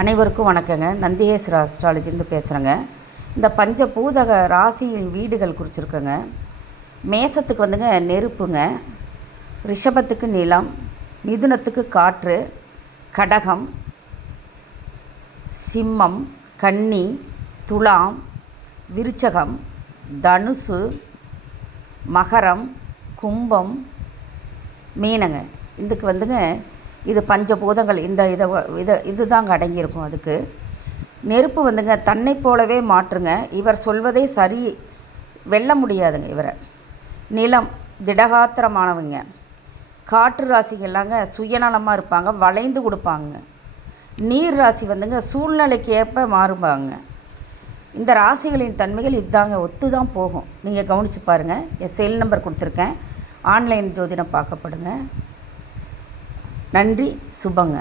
அனைவருக்கும் வணக்கங்க. நந்திகேஸ்வர அஸ்ட்ராலஜிலேருந்து பேசுகிறேங்க. இந்த பஞ்சபூதக ராசியின் வீடுகள் குறிச்சிருக்கேங்க. மேசத்துக்கு வந்துங்க நெருப்புங்க, ரிஷபத்துக்கு நிலம், மிதுனத்துக்கு காற்று, கடகம், சிம்மம், கன்னி, துலாம், விருச்சகம், தனுசு, மகரம், கும்பம், மீனங்க. இதுக்கு வந்துங்க இது பஞ்சபூதங்கள். இதுதாங்க அடங்கியிருக்கும். அதுக்கு நெருப்பு வந்துங்க தன்னை போலவே மாற்றுங்க. இவர் சொல்வதே சரி, வெல்ல முடியாதுங்க இவரை. நிலம் திடகாத்திரமானவங்க. காற்று ராசிகள்லாங்க சுயநலமாக இருப்பாங்க, வளைந்து கொடுப்பாங்க. நீர் ராசி வந்துங்க சூழ்நிலைக்கு ஏற்ப மாறுபாங்க. இந்த ராசிகளின் தன்மைகள் இதாங்க, ஒத்து தான் போகும். நீங்கள் கவனித்து பாருங்கள். என் செல் நம்பர் கொடுத்துருக்கேன். ஆன்லைன் ஜோதிடம் பார்க்கப்படுங்க. நன்றி. சுபங்க.